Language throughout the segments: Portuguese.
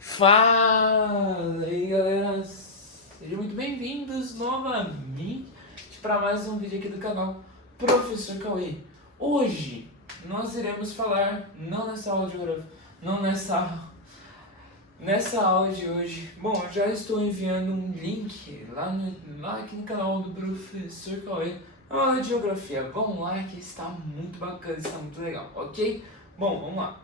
Fala aí, galera! Sejam muito bem-vindos novamente para mais um vídeo aqui do canal Professor Cauê. Hoje nós iremos falar, não nessa aula de geografia, não nessa aula de hoje. Bom, eu já estou enviando um link lá aqui no canal do Professor Cauê, na aula de geografia. Vamos lá que está muito bacana, está muito legal, ok? Bom, vamos lá.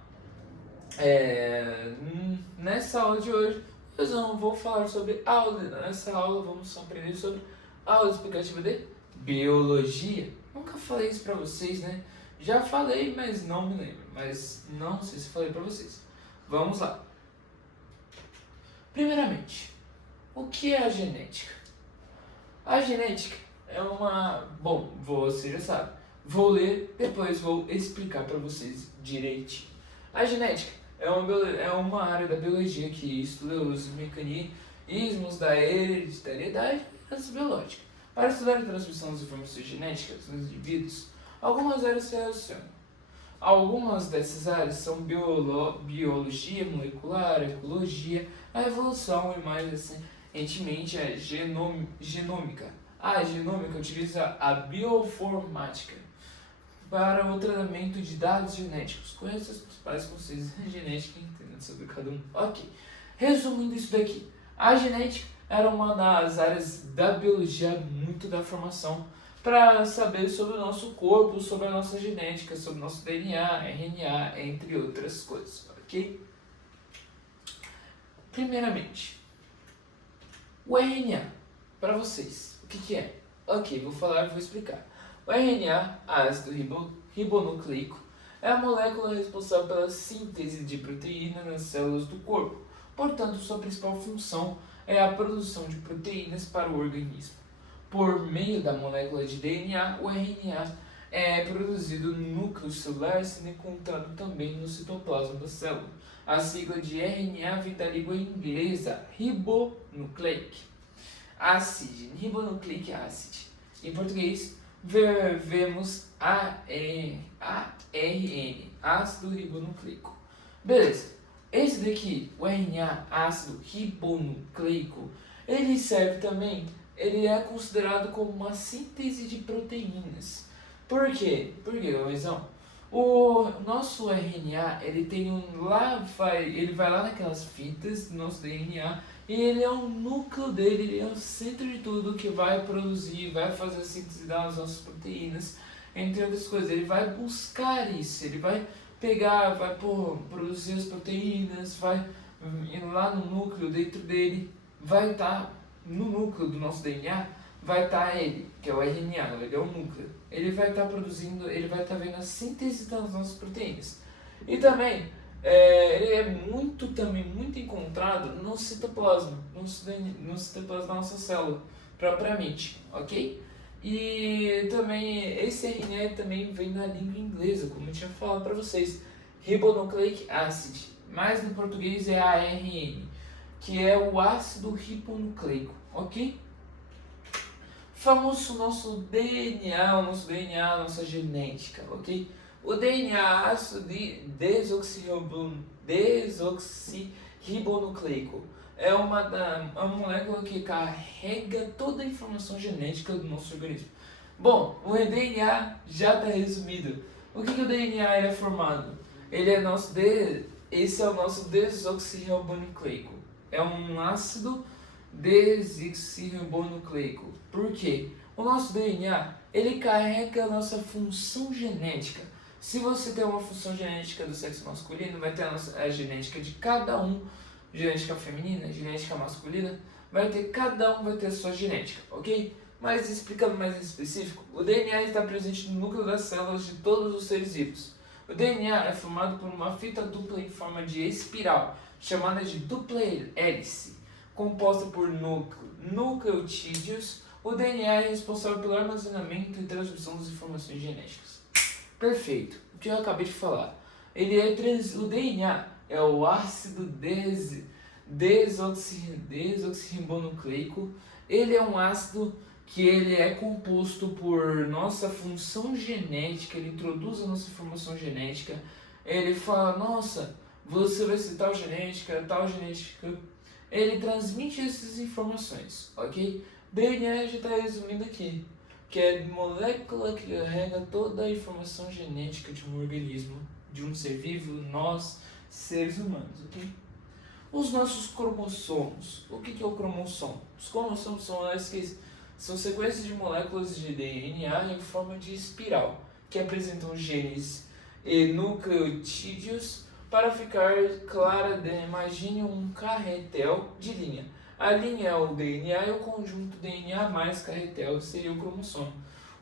Nessa aula de hoje eu não vou falar sobre aula. Nessa aula vamos aprender sobre aula explicativa de biologia. Nunca falei isso pra vocês, né? Já falei, mas não me lembro. Mas não sei se falei pra vocês. Vamos lá. Primeiramente, o que é a genética? A genética é uma... Bom, você já sabe. Vou ler, depois vou explicar pra vocês direitinho. A genética é uma área da biologia que estuda os mecanismos da hereditariedade e da biológica. Para estudar a transmissão das informações genéticas dos indivíduos, algumas áreas se relacionam. Algumas dessas áreas são biologia molecular, ecologia, a evolução e mais recentemente a genômica. A genômica utiliza a bioinformática para o tratamento de dados genéticos. Conheça os principais conceitos da genética e entenda sobre cada um. Ok. Resumindo isso daqui, a genética era uma das áreas da biologia muito da formação para saber sobre o nosso corpo, sobre a nossa genética, sobre o nosso DNA, RNA, entre outras coisas. Ok? Primeiramente, o RNA, para vocês, o que é? Ok, vou explicar. O RNA, ácido ribonucleico, é a molécula responsável pela síntese de proteína nas células do corpo. Portanto, sua principal função é a produção de proteínas para o organismo. Por meio da molécula de DNA, o RNA é produzido no núcleo celular, sendo encontrado também no citoplasma da célula. A sigla de RNA vem da língua inglesa ribonucleic acid, ribonucleic acid. Em português, vemos ARN, ácido ribonucleico. Beleza, esse daqui, o RNA, ácido ribonucleico, ele serve também, ele é considerado como uma síntese de proteínas. Por quê? Por quê, Luizão? O nosso RNA, ele vai lá naquelas fitas do nosso DNA e ele é o núcleo dele, ele é o centro de tudo que vai produzir, vai fazer a síntese das nossas proteínas, entre outras coisas. Ele vai buscar isso, ele vai pegar, produzir as proteínas, vai ir lá no núcleo, dentro dele, vai estar no núcleo do nosso DNA, vai estar ele, que é o RNA, ele é o núcleo. Ele vai estar produzindo, ele vai estar vendo a síntese das nossas proteínas. E também, ele é muito encontrado no citoplasma, no citoplasma da nossa célula, propriamente, ok? E também, esse RNA também vem na língua inglesa, como eu tinha falado para vocês, ribonucleic acid, mas no português é ARN, que é o ácido ribonucleico, ok? Famoso nosso DNA, a nossa genética, ok? O DNA, ácido desoxirribonucleico, é uma molécula que carrega toda a informação genética do nosso organismo. Bom, o DNA já está resumido. O que o DNA é formado? Esse é o nosso desoxirribonucleico. É um ácido desoxirribonucleico. Por quê? O nosso DNA, ele carrega a nossa função genética. Se você tem uma função genética do sexo masculino, vai ter a genética de cada um, genética feminina, genética masculina, cada um vai ter a sua genética, ok? Mas explicando mais em específico, o DNA está presente no núcleo das células de todos os seres vivos. O DNA é formado por uma fita dupla em forma de espiral, chamada de dupla hélice, composta por nucleotídeos. O DNA é responsável pelo armazenamento e transmissão das informações genéticas. Perfeito, o que eu acabei de falar. O DNA é o ácido desoxirribonucleico. Ele é um ácido que ele é composto por nossa função genética, ele introduz a nossa informação genética. Ele fala, nossa, você vai ser tal genética, ele transmite essas informações, ok? DNA já está resumindo aqui, que é a molécula que carrega toda a informação genética de um organismo, de um ser vivo, nós, seres humanos, ok? Os nossos cromossomos. O que é o cromossomo? Os cromossomos são sequências de moléculas de DNA em forma de espiral, que apresentam genes e nucleotídeos. Para ficar clara, imagine um carretel de linha. A linha é o DNA e o conjunto DNA mais carretel seria o cromossomo.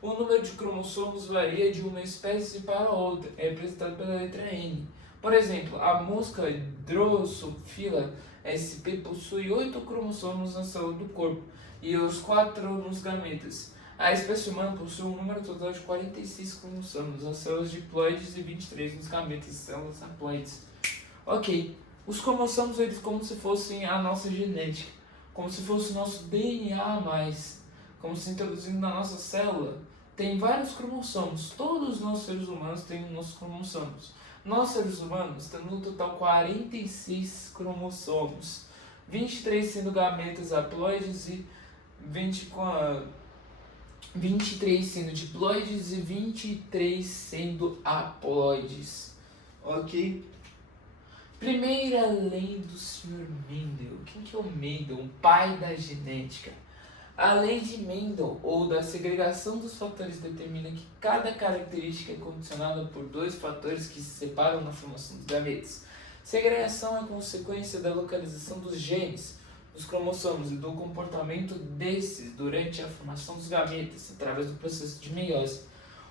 O número de cromossomos varia de uma espécie para outra, é representado pela letra N. Por exemplo, a mosca Drosophila sp possui 8 cromossomos na célula do corpo e os 4 nos gametas. A espécie humana possui um número total de 46 cromossomos nas células diploides e 23 nos gametas e células haploides. Ok, os cromossomos eles como se fossem a nossa genética, como se fosse o nosso DNA a mais, como se introduzindo na nossa célula. Tem vários cromossomos, todos nós seres humanos têm nossos cromossomos. Nós seres humanos temos no total 46 cromossomos, 23 sendo gametas haploides e 23 sendo diploides e 23 sendo haploides. Ok? Primeira lei do Sr. Mendel. Quem que é o Mendel? O pai da genética. A lei de Mendel, ou da segregação dos fatores, determina que cada característica é condicionada por 2 fatores que se separam na formação dos gametas. Segregação é consequência da localização dos genes, dos cromossomos e do comportamento desses durante a formação dos gametas, através do processo de meiose.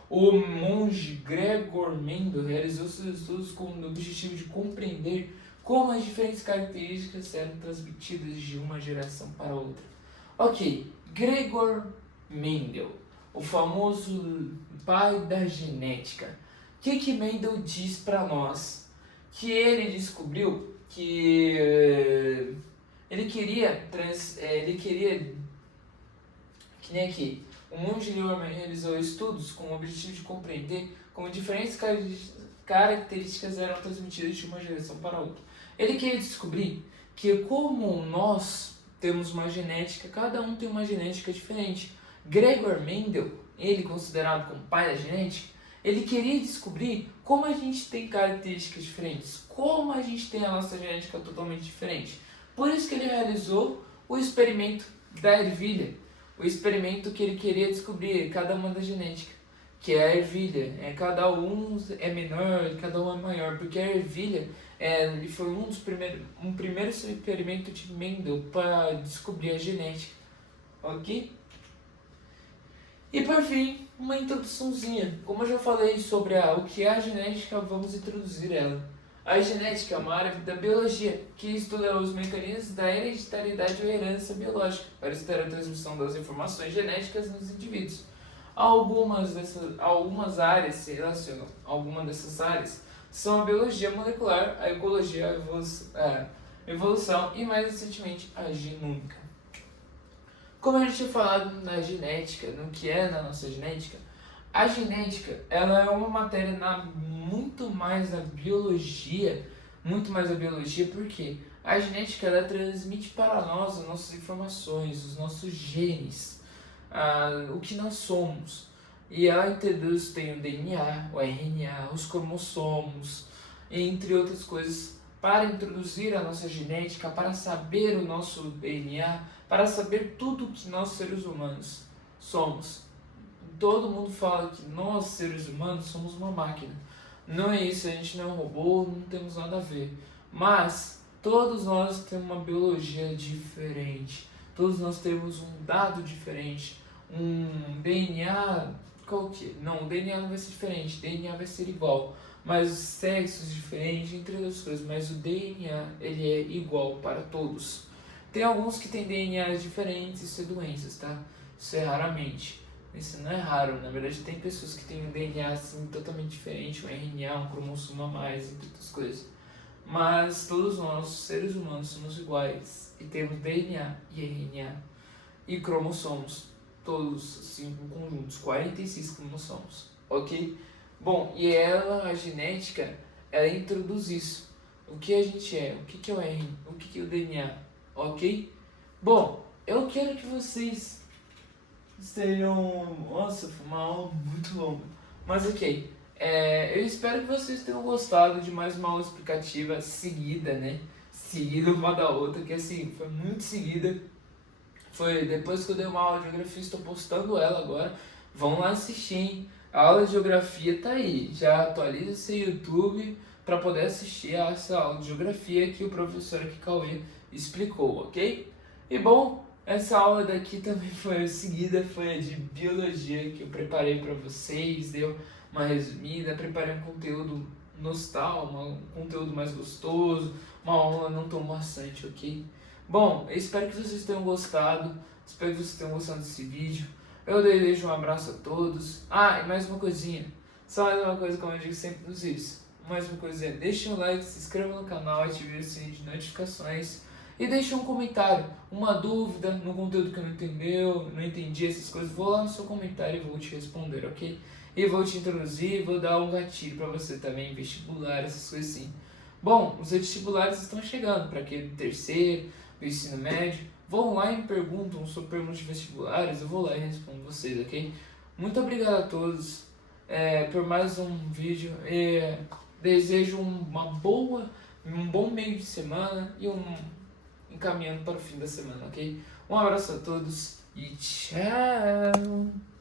O monge Gregor Mendel realizou seus estudos com o objetivo de compreender como as diferentes características eram transmitidas de uma geração para outra. Ok, Gregor Mendel, o famoso pai da genética. O que Mendel diz para nós? Que ele descobriu que ele queria, que nem aqui, o monge realizou estudos com o objetivo de compreender como diferentes características eram transmitidas de uma geração para outra. Ele queria descobrir que como nós temos uma genética, cada um tem uma genética diferente. Gregor Mendel, ele considerado como pai da genética, ele queria descobrir como a gente tem características diferentes, como a gente tem a nossa genética totalmente diferente. Por isso que ele realizou o experimento da ervilha, o experimento que ele queria descobrir cada uma da genética, que é a ervilha. Cada um é menor, cada um é maior, porque a ervilha ele foi um primeiro experimento de Mendel para descobrir a genética, ok? E por fim, uma introduçãozinha. Como eu já falei sobre o que é a genética, vamos introduzir ela. A genética é uma área da biologia que estuda os mecanismos da hereditariedade ou herança biológica para estudar a transmissão das informações genéticas nos indivíduos. Algumas áreas se relacionam. Algumas dessas áreas são a biologia molecular, a ecologia, a evolução e, mais recentemente, a genômica. Como a gente tinha falado na genética, no que é na nossa genética, a genética ela é uma matéria muito mais a biologia, porque a genética ela transmite para nós as nossas informações, os nossos genes, o que nós somos. E ela introduz, tem o DNA, o RNA, os cromossomos, entre outras coisas, para introduzir a nossa genética, para saber o nosso DNA, para saber tudo que nós seres humanos somos. Todo mundo fala que nós seres humanos somos uma máquina. Não é isso, a gente não é um robô, não temos nada a ver. Mas todos nós temos uma biologia diferente, todos nós temos um dado diferente, um DNA. Não, o DNA não vai ser diferente, o DNA vai ser igual, mas os sexos diferentes, entre outras coisas, mas o DNA ele é igual para todos. Tem alguns que têm DNAs diferentes, isso é doenças, tá? Isso é raramente. Isso não é raro, na verdade tem pessoas que têm um DNA assim, totalmente diferente, um RNA, um cromossomo a mais, entre outras coisas. Mas todos nós, seres humanos, somos iguais e temos DNA e RNA e cromossomos, todos assim, em conjuntos, 46 cromossomos, ok? Bom, e a genética, ela introduz isso. o que a gente é, o que é o R, o que é o DNA, ok? Bom, eu quero que vocês estejam... Nossa, foi uma aula muito longa, mas ok. Eu espero que vocês tenham gostado de mais uma aula explicativa seguida, né? Seguida uma da outra, que assim, foi muito seguida. Foi depois que eu dei uma aula de geografia, estou postando ela agora. Vão lá assistir, hein? A aula de geografia tá aí. Já atualiza seu YouTube para poder assistir a essa aula de geografia que o professor aqui, Cauê, explicou, ok? E bom, essa aula daqui também foi seguida, foi a de biologia que eu preparei para vocês, deu uma resumida, preparei um conteúdo nostálgico, um conteúdo mais gostoso, uma aula não tão maçante, ok? Bom, eu espero que vocês tenham gostado, espero que vocês tenham gostado desse vídeo. Eu desejo um abraço a todos. Ah, e mais uma coisinha, só mais uma coisa como eu digo sempre nos vídeos. Mais uma coisinha, deixem um like, se inscrevam no canal, ativem o sininho de notificações e deixem um comentário, uma dúvida no conteúdo que eu não entendi essas coisas, vou lá no seu comentário e vou te responder, ok? E vou te introduzir, vou dar um gatilho para você também, vestibular, essas coisas assim. Bom, os vestibulares estão chegando para aquele terceiro, do ensino médio. Vão lá e me perguntam sobre perguntas de vestibulares, eu vou lá e respondo vocês, ok? Muito obrigado a todos por mais um vídeo. Desejo um bom meio de semana e encaminhando para o fim da semana, ok? Um abraço a todos e tchau!